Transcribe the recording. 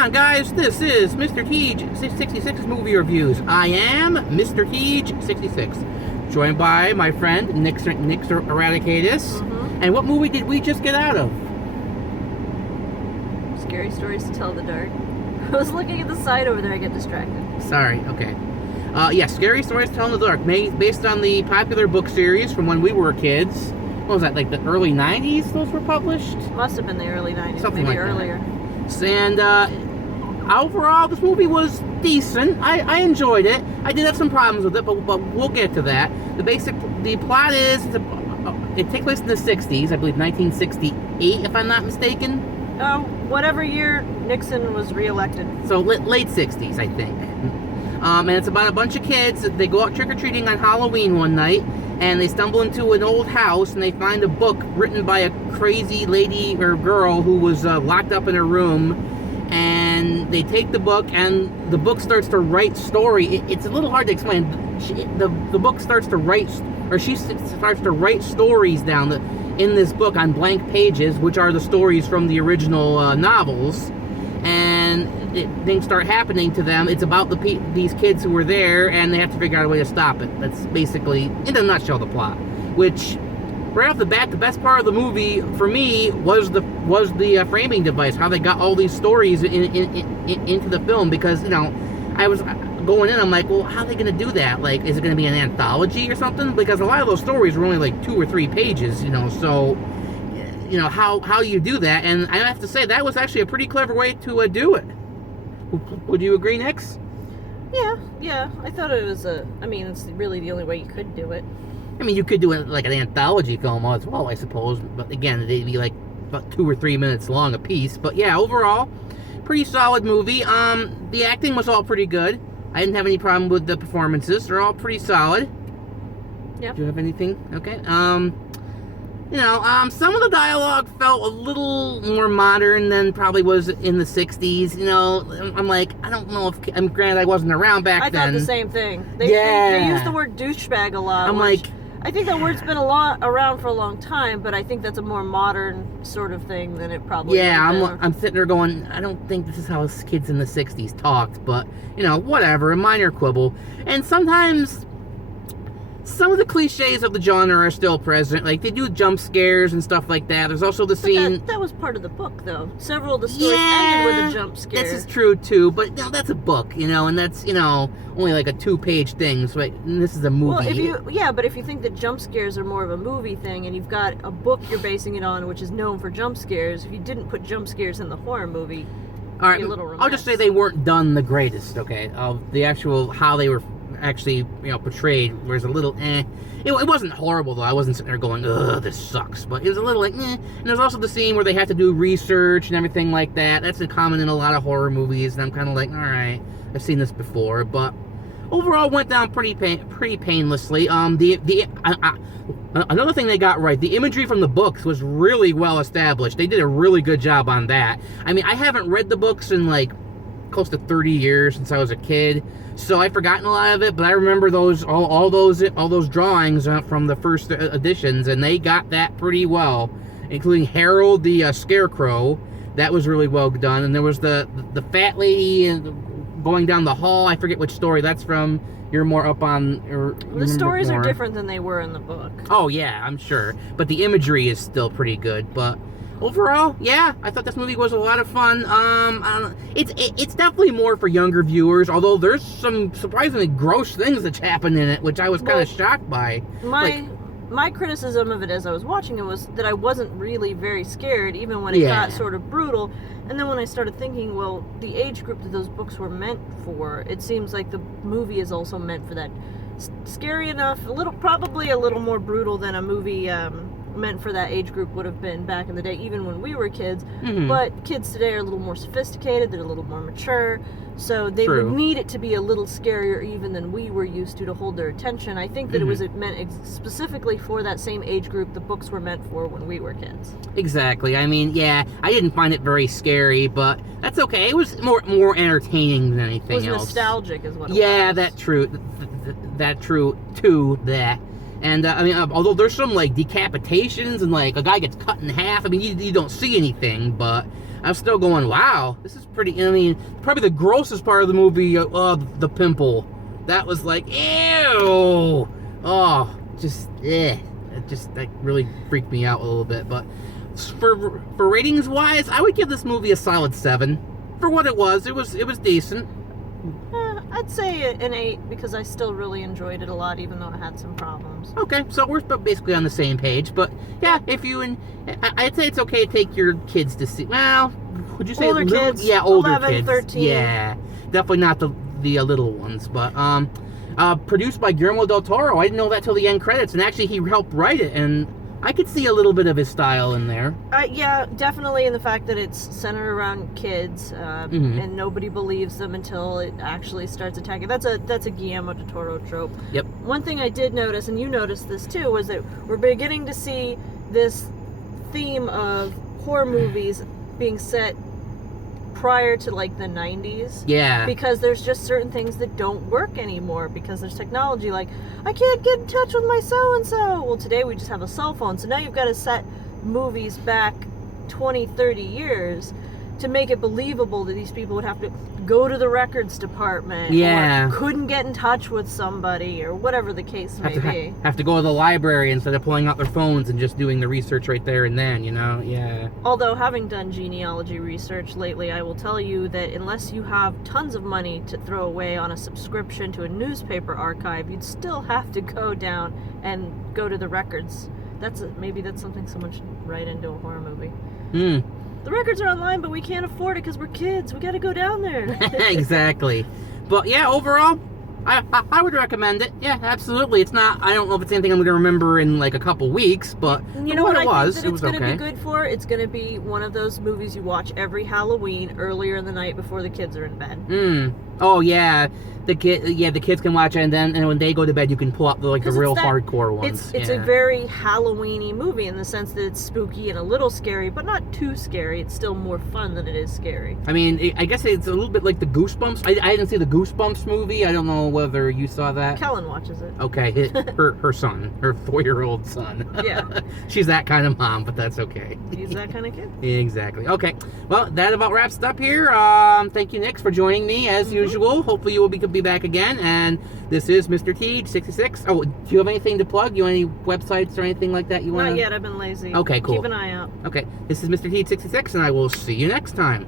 on, guys? This is Mr. Teej 66's Movie Reviews. I am Mr. Teej 66, joined by my friend Nick Eradicatus. And what movie did we just get out of? Scary Stories to Tell in the Dark. I was looking at the side over there, I get distracted. Sorry, okay. Yes, Scary Stories to Tell in the Dark, based on the popular book series from when we were kids. What was that, like the early 90s those were published? Must have been the early 90s, Something maybe like that. earlier. And overall, this movie was decent. I enjoyed it. I did have some problems with it, but we'll get to that. The plot is, it takes place in the 60s, I believe 1968, if I'm not mistaken. Oh, whatever year Nixon was reelected. So late 60s, I think. And it's about a bunch of kids. They go out trick-or-treating on Halloween one night, and they stumble into an old house, and they find a book written by a crazy lady or girl who was locked up in her room. And they take the book, and the book starts to write story. It's a little hard to explain. The book starts to write, or she starts to write stories down in this book on blank pages, which are the stories from the original novels. And things start happening to them. It's about these kids who were there, and they have to figure out a way to stop it. That's basically, in a nutshell, the plot. Which, right off the bat, the best part of the movie for me was the framing device. How they got all these stories into the film. Because I was going in, I'm like, well, how are they going to do that? Like, is it going to be an anthology or something? Because a lot of those stories were only like 2 or 3 pages. So. How you do that, and I have to say that was actually a pretty clever way to do it. Would you agree, Nix? Yeah. I thought it was it's really the only way you could do it. I mean, you could do it like an anthology film as well, I suppose. But again, they'd be like about 2 or 3 minutes long a piece. But yeah, overall, pretty solid movie. The acting was all pretty good. I didn't have any problem with the performances. They're all pretty solid. Yep. Do you have anything? Okay. Some of the dialogue felt a little more modern than probably was in the 60s. I'm like, I don't know if... granted, I wasn't around back then. I thought the same thing. They use the word douchebag a lot. I'm like... I think that word's been around for a long time, but I think that's a more modern sort of thing than it probably is. Yeah, I'm sitting there going, I don't think this is how kids in the 60s talked, but, whatever, a minor quibble. And sometimes... some of the cliches of the genre are still present. Like, they do jump scares and stuff like that. There's also the scene... That was part of the book, though. Several of the stories ended with a jump scare. This is true, too. But, that's a book, and that's, only like a 2-page thing. So, and this is a movie. Well, but if you think that jump scares are more of a movie thing, and you've got a book you're basing it on, which is known for jump scares, if you didn't put jump scares in the horror movie, all right, it'd be a little remiss. I'll just say they weren't done the greatest, okay? The actual, how they were actually portrayed was a little it wasn't horrible, though. I wasn't sitting there going, ugh, this sucks, but it was a little like and there's also the scene where they have to do research and everything like that. That's common in a lot of horror movies, and I'm kind of like, all right, I've seen this before. But overall went down pretty painlessly. Another thing they got right, the imagery from the books was really well established. They did a really good job on that. I mean, I haven't read the books in like close to 30 years since I was a kid, so I've forgotten a lot of it, but I remember all those drawings from the first editions, and they got that pretty well, including Harold the Scarecrow. That was really well done. And there was the fat lady going down the hall. I forget which story that's from. You're more up on... The stories are different than they were in the book. Oh yeah, I'm sure, but the imagery is still pretty good. But overall, yeah, I thought this movie was a lot of fun. It's definitely more for younger viewers, although there's some surprisingly gross things that happen in it, which I was kind of shocked by. My criticism of it as I was watching it was that I wasn't really very scared, even when it got sort of brutal. And then when I started thinking, well, the age group that those books were meant for, it seems like the movie is also meant for that. Scary enough, probably a little more brutal than a movie meant for that age group would have been back in the day, even when we were kids. But kids today are a little more sophisticated, they're a little more mature, so they would need it to be a little scarier even than we were used to hold their attention. I think that it was meant specifically for that same age group the books were meant for when we were kids. Exactly. I mean, yeah, I didn't find it very scary, but that's okay. It was more entertaining than anything else. It was nostalgic is what it was. Yeah, that true too, that. And, although there's some, like, decapitations and, like, a guy gets cut in half, I mean, you don't see anything, but I'm still going, wow, this is pretty. I mean, probably the grossest part of the movie, the pimple. That was like, ew. Oh, just, it just that really freaked me out a little bit. But for ratings wise, I would give this movie a solid 7. For what it was decent. I'd say an 8 because I still really enjoyed it a lot, even though it had some problems. Okay, so we're basically on the same page. But yeah, I'd say it's okay to take your kids to see. Well, would you say older kids? Yeah, older 11, kids. 13. Yeah, definitely not the little ones. But produced by Guillermo del Toro. I didn't know that till the end credits, and actually he helped write it, and I could see a little bit of his style in there. Yeah, definitely in the fact that it's centered around kids, and nobody believes them until it actually starts attacking. That's a Guillermo del Toro trope. Yep. One thing I did notice, and you noticed this too, was that we're beginning to see this theme of horror movies being set prior to like the 90s. Yeah. Because there's just certain things that don't work anymore because there's technology. Like, I can't get in touch with my so-and-so. Well, today we just have a cell phone. So now you've got to set movies back 20, 30 years to make it believable that these people would have to go to the records department. Yeah. Or couldn't get in touch with somebody or whatever the case may be. Have to go to the library instead of pulling out their phones and just doing the research right there and then, yeah. Although, having done genealogy research lately, I will tell you that unless you have tons of money to throw away on a subscription to a newspaper archive, you'd still have to go down and go to the records. Maybe that's something someone should write into a horror movie. The records are online, but we can't afford it because we're kids. We got to go down there. Exactly. But yeah, overall, I would recommend it. Yeah, absolutely. It's not. I don't know if it's anything I'm going to remember in like a couple weeks, but you know what it was. I think that it's going to okay. be good for? It's going to be one of those movies you watch every Halloween earlier in the night before the kids are in bed. Oh yeah. The kids can watch it, and then when they go to bed, you can pull up the real hardcore ones. It's a very Halloween-y movie in the sense that it's spooky and a little scary, but not too scary. It's still more fun than it is scary. I mean, I guess it's a little bit like the Goosebumps. I didn't see the Goosebumps movie. I don't know whether you saw that. Kellen watches it. Okay, her son, her 4-year-old son. Yeah. She's that kind of mom, but that's okay. He's that kind of kid. Exactly. Okay. Well, that about wraps it up here. Thank you, Nick, for joining me as usual. Hopefully you will be back again. And this is Mr. T66. Oh, do you have anything to plug? You want any websites or anything like that you want? Not yet. I've been lazy. Okay, cool. Keep an eye out. Okay. This is Mr. T66, and I will see you next time.